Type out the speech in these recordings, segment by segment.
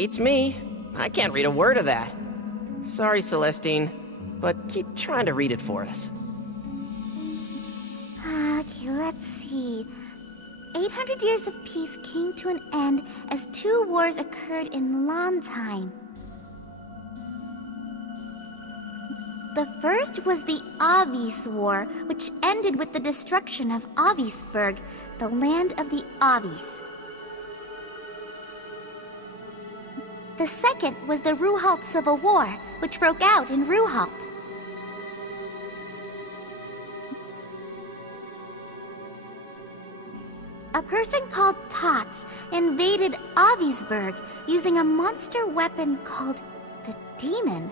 Beats me. I can't read a word of that. Sorry, Celestine, but keep trying to read it for us. Okay, let's see. 800 years of peace came to an end as 2 wars occurred in Landheim. The first was the Avis War, which ended with the destruction of Avisburg, the land of the Avis. The second was the Ruhalt Civil War, which broke out in Ruhalt. A person called Tots invaded Avisburg using a monster weapon called the Demon.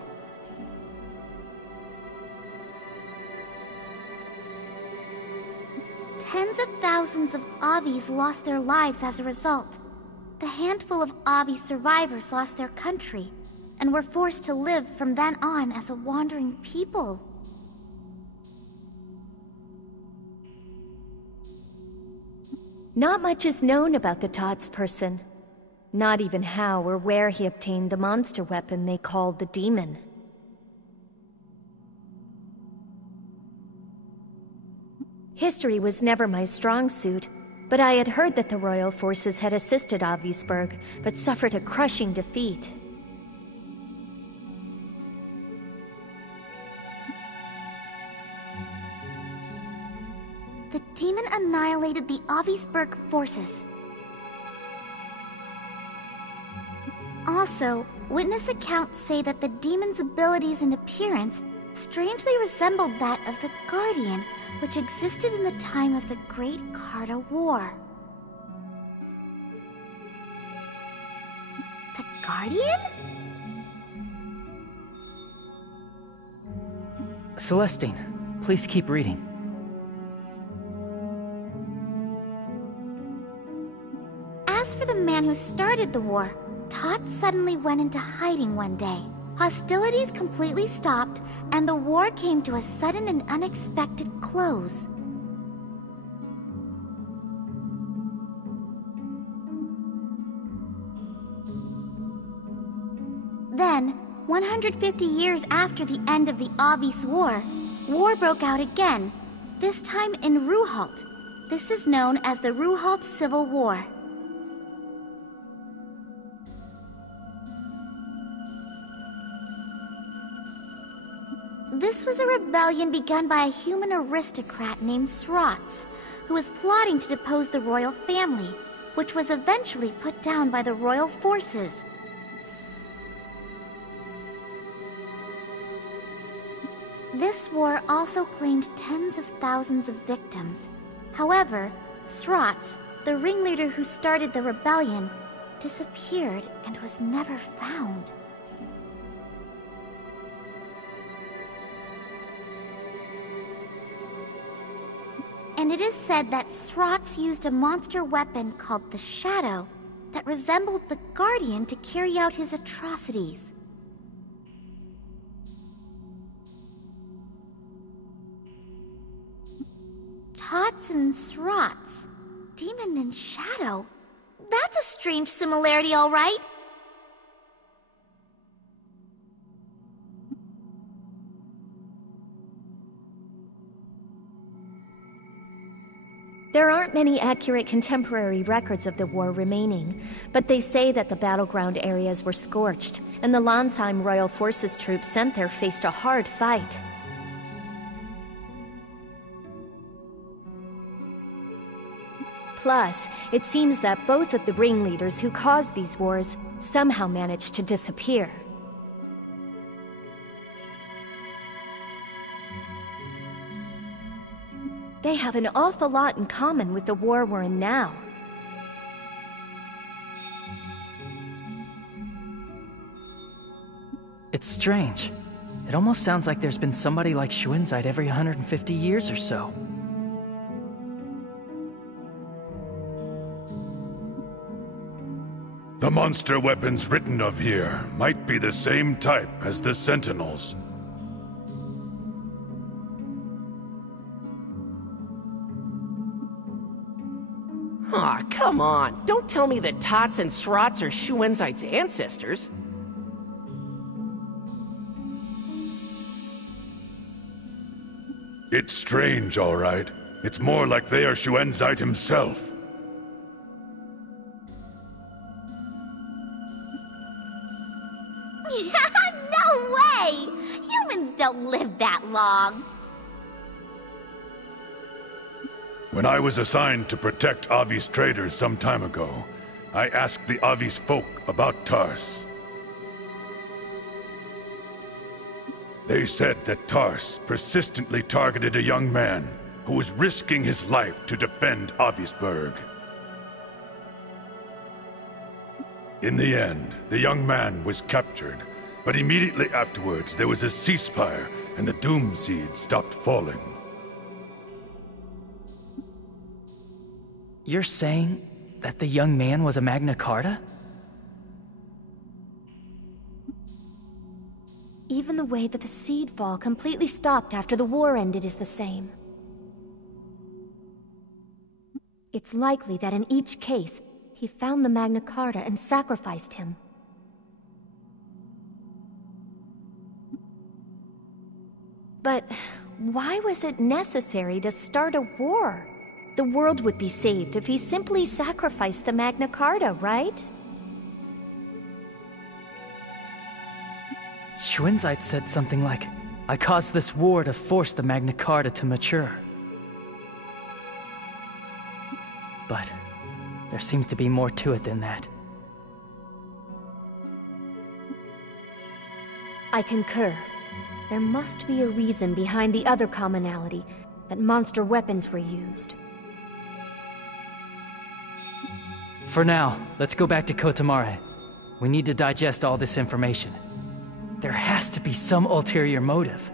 Tens of thousands of Avis lost their lives as a result. The handful of Avis survivors lost their country and were forced to live from then on as a wandering people. Not much is known about the Tots person. Not even how or where he obtained the monster weapon they called the Demon. History was never my strong suit, but I had heard that the royal forces had assisted Avisburg, but suffered a crushing defeat. The Demon annihilated the Avisburg forces. Also, witness accounts say that the Demon's abilities and appearance strangely resembled that of the Guardian, which existed in the time of the Great Carta War. The Guardian? Celestine, please keep reading. As for the man who started the war, Tots suddenly went into hiding one day. Hostilities completely stopped, and the war came to a sudden and unexpected close. Then, 150 years after the end of the Avis War, war broke out again, this time in Ruhalt. This is known as the Ruhalt Civil War. This was a rebellion begun by a human aristocrat named Srots, who was plotting to depose the royal family, which was eventually put down by the royal forces. This war also claimed tens of thousands of victims. However, Srots, the ringleader who started the rebellion, disappeared and was never found. And it is said that Srots used a monster weapon called the Shadow that resembled the Guardian to carry out his atrocities. Tots and Srots, Demon and Shadow. That's a strange similarity, all right. There aren't many accurate contemporary records of the war remaining, but they say that the battleground areas were scorched, and the Landheim Royal Forces troops sent there faced a hard fight. Plus, it seems that both of the ringleaders who caused these wars somehow managed to disappear. They have an awful lot in common with the war we're in now. It's strange. It almost sounds like there's been somebody like Shuinzite every 150 years or so. The monster weapons written of here might be the same type as the Sentinels. Aw, come on. Don't tell me that Tots and Srots are Shuenzite's ancestors. It's strange, all right. It's more like they are Shuenzite himself. No way! Humans don't live that long. When I was assigned to protect Avi's traders some time ago, I asked the Avi's folk about Tars. They said that Tars persistently targeted a young man who was risking his life to defend Avisburg. In the end, the young man was captured, but immediately afterwards there was a ceasefire and the Doom Seed stopped falling. You're saying that the young man was a Magna Carta? Even the way that the seed fall completely stopped after the war ended is the same. It's likely that in each case, he found the Magna Carta and sacrificed him. But why was it necessary to start a war? The world would be saved if he simply sacrificed the Magna Carta, right? Shuenzite said something like, I caused this war to force the Magna Carta to mature. But there seems to be more to it than that. I concur. There must be a reason behind the other commonality, that monster weapons were used. For now, let's go back to Kotamare. We need to digest all this information. There has to be some ulterior motive.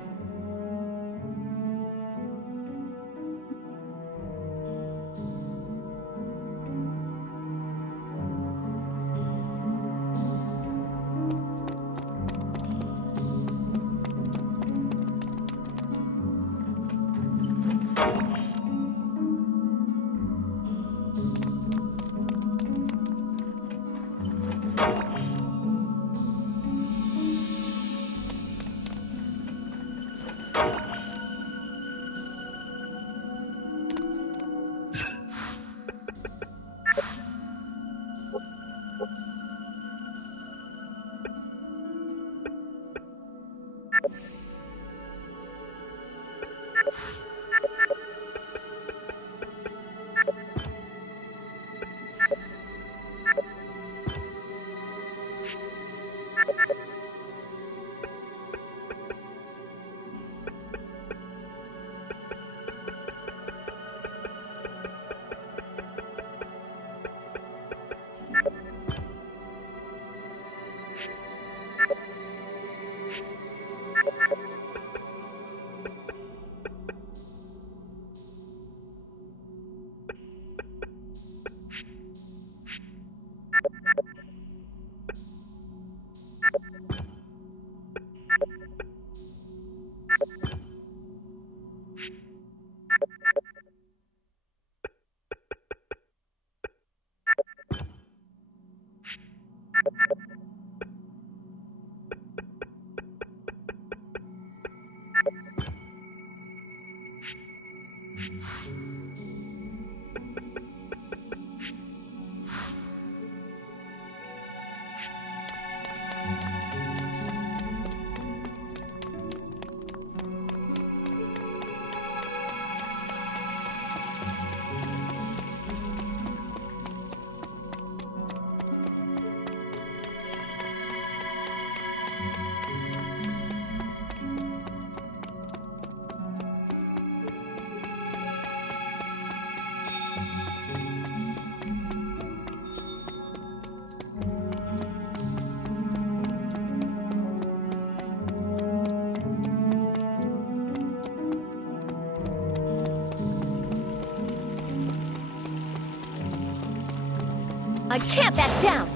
I can't back down!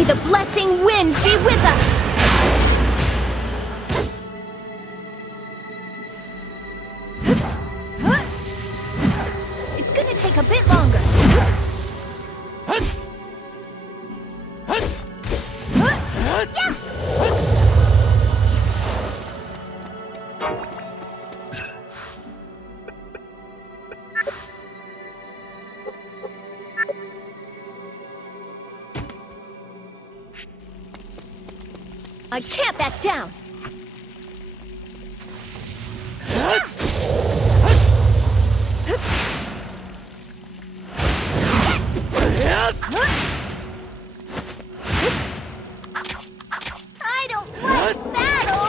May the blessing wind be with us! It's gonna take a bit longer. I can't back down! I don't like battle!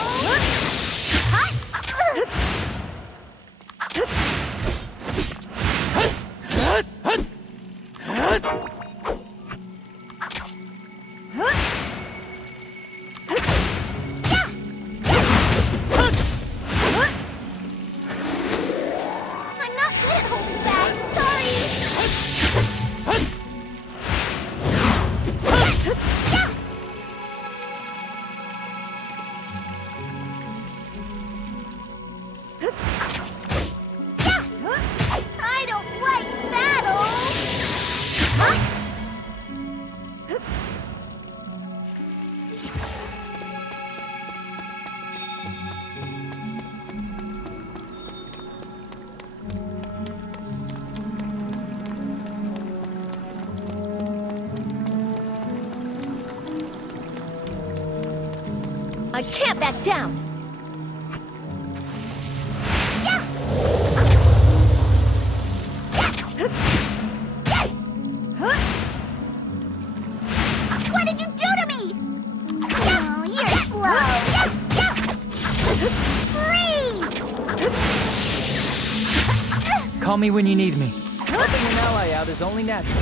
I'm not good at holding back, sorry! I don't like battle! I can't back down! What did you do to me? Oh, you're slow. Freeze! Call me when you need me. Helping an ally out is only natural.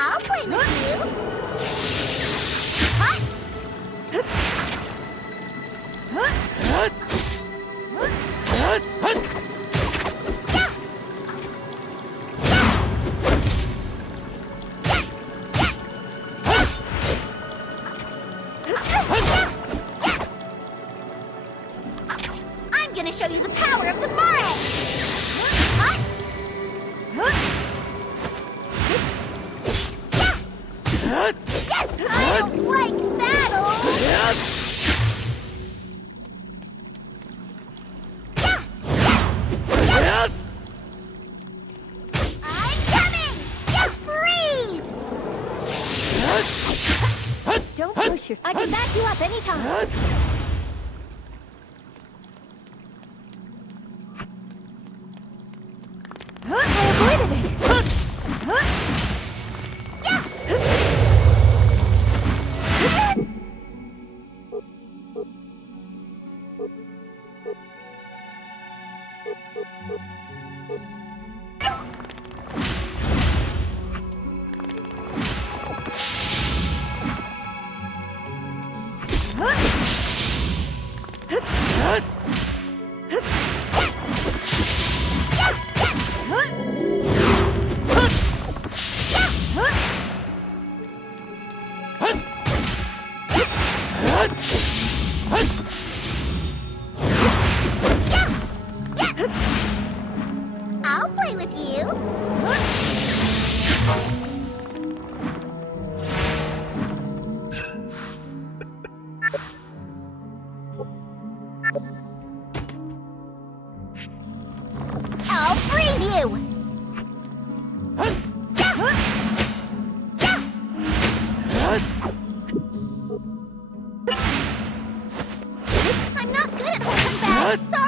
I'll play with you. I'm gonna show you the power of the Mare! I don't like battle! I'm coming! Freeze! Don't push your... I can back you up anytime! I avoided it! I'll play with you. I'll freeze you. I'm not good at holding back. Sorry.